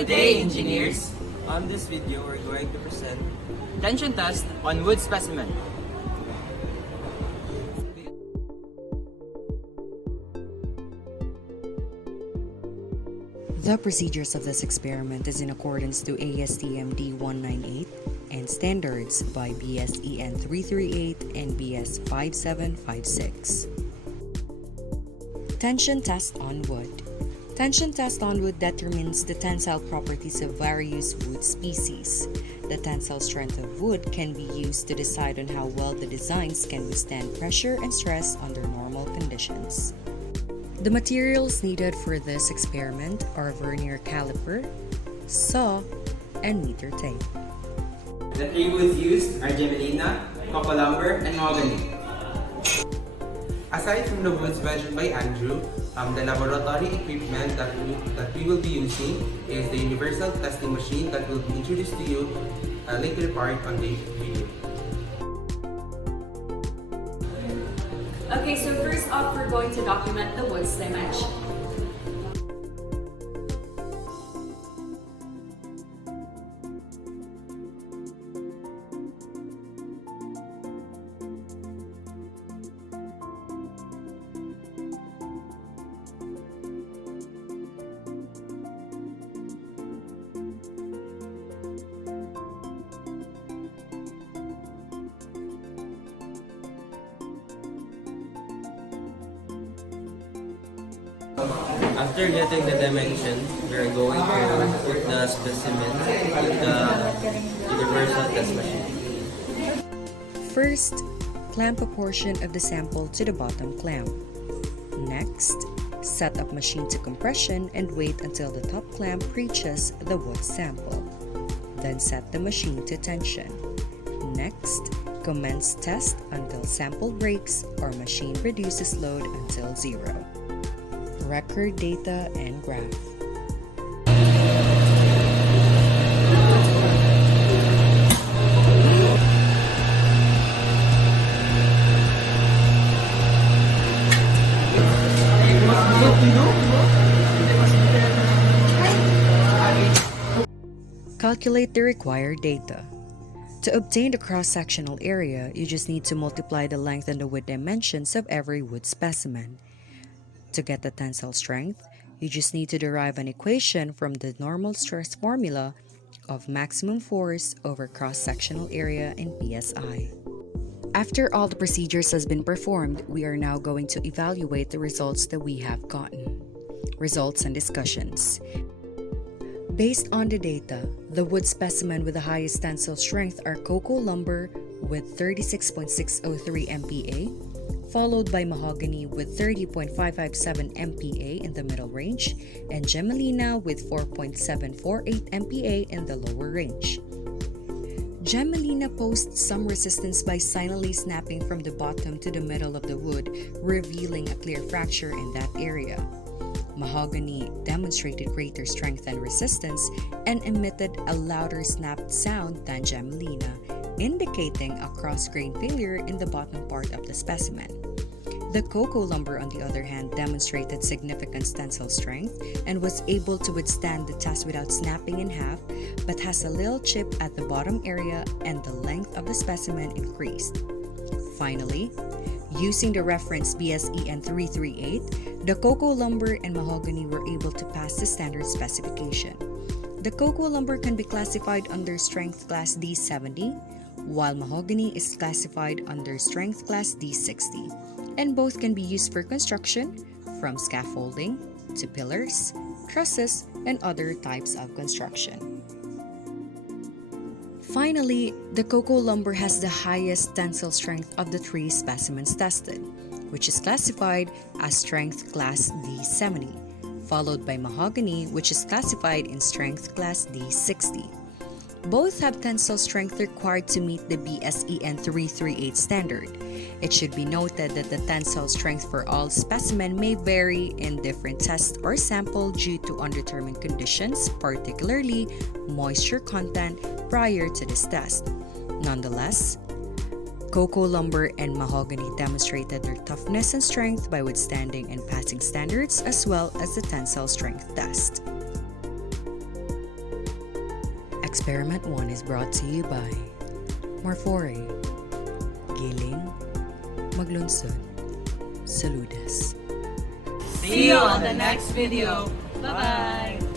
Good day, engineers! On this video, we're going to present Tension test on wood specimen. The procedures of this experiment is in accordance to ASTM D198 and standards by BSEN 338 and BS 5756. Tension test on wood. Tension test on wood determines the tensile properties of various wood species. The tensile strength of wood can be used to decide on how well the designs can withstand pressure and stress under normal conditions. The materials needed for this experiment are vernier caliper, saw, and meter tape. the three woods used are Gemelina, cocoa lumber, and mahogany. Aside from the woods mentioned by Andrew, the laboratory equipment that we will be using is the universal testing machine that will be introduced to you later part on the video. Okay, so first off, we're going to document the woods dimension. After getting the dimension, we are going to put the specimen in the universal test machine. First, clamp a portion of the sample to the bottom clamp. Next, set up machine to compression and wait until the top clamp reaches the wood sample. Then set the machine to tension. Next, commence test until sample breaks or machine reduces load until zero. Record data and graph. Calculate the required data. To obtain the cross-sectional area, you just need to multiply the length and the width dimensions of every wood specimen. To get the tensile strength, you just need to derive an equation from the normal stress formula of maximum force over cross-sectional area in PSI. After all the procedures has been performed, we are now going to evaluate the results that we have gotten. Results and discussions. Based on the data, the wood specimen with the highest tensile strength are cocoa lumber with 36.603 MPa, followed by mahogany with 30.557 MPa in the middle range, and Gemelina with 4.748 MPa in the lower range. Gemelina posed some resistance by silently snapping from the bottom to the middle of the wood, revealing a clear fracture in that area. Mahogany demonstrated greater strength and resistance and emitted a louder snapped sound than Gemelina, indicating a cross-grain failure in the bottom part of the specimen. The cocoa lumber, on the other hand, demonstrated significant tensile strength and was able to withstand the test without snapping in half, but has a little chip at the bottom area and the length of the specimen increased. Finally, using the reference BSEN 338, the cocoa lumber and mahogany were able to pass the standard specification. The cocoa lumber can be classified under strength class D70, while mahogany is classified under strength class D60, and both can be used for construction, from scaffolding to pillars, trusses, and other types of construction. Finally, the cocoa lumber has the highest tensile strength of the three specimens tested, which is classified as strength class D70, followed by mahogany, which is classified in strength class D60. Both have tensile strength required to meet the BSEN 338 standard. It should be noted that the tensile strength for all specimen may vary in different tests or sample due to undetermined conditions, particularly moisture content prior to this test. Nonetheless, cocoa lumber and mahogany demonstrated their toughness and strength by withstanding and passing standards as well as the tensile strength test. Experiment 1 is brought to you by Morphore, Giling, Maglunsod, Saludes. See you on the next video. Bye-bye.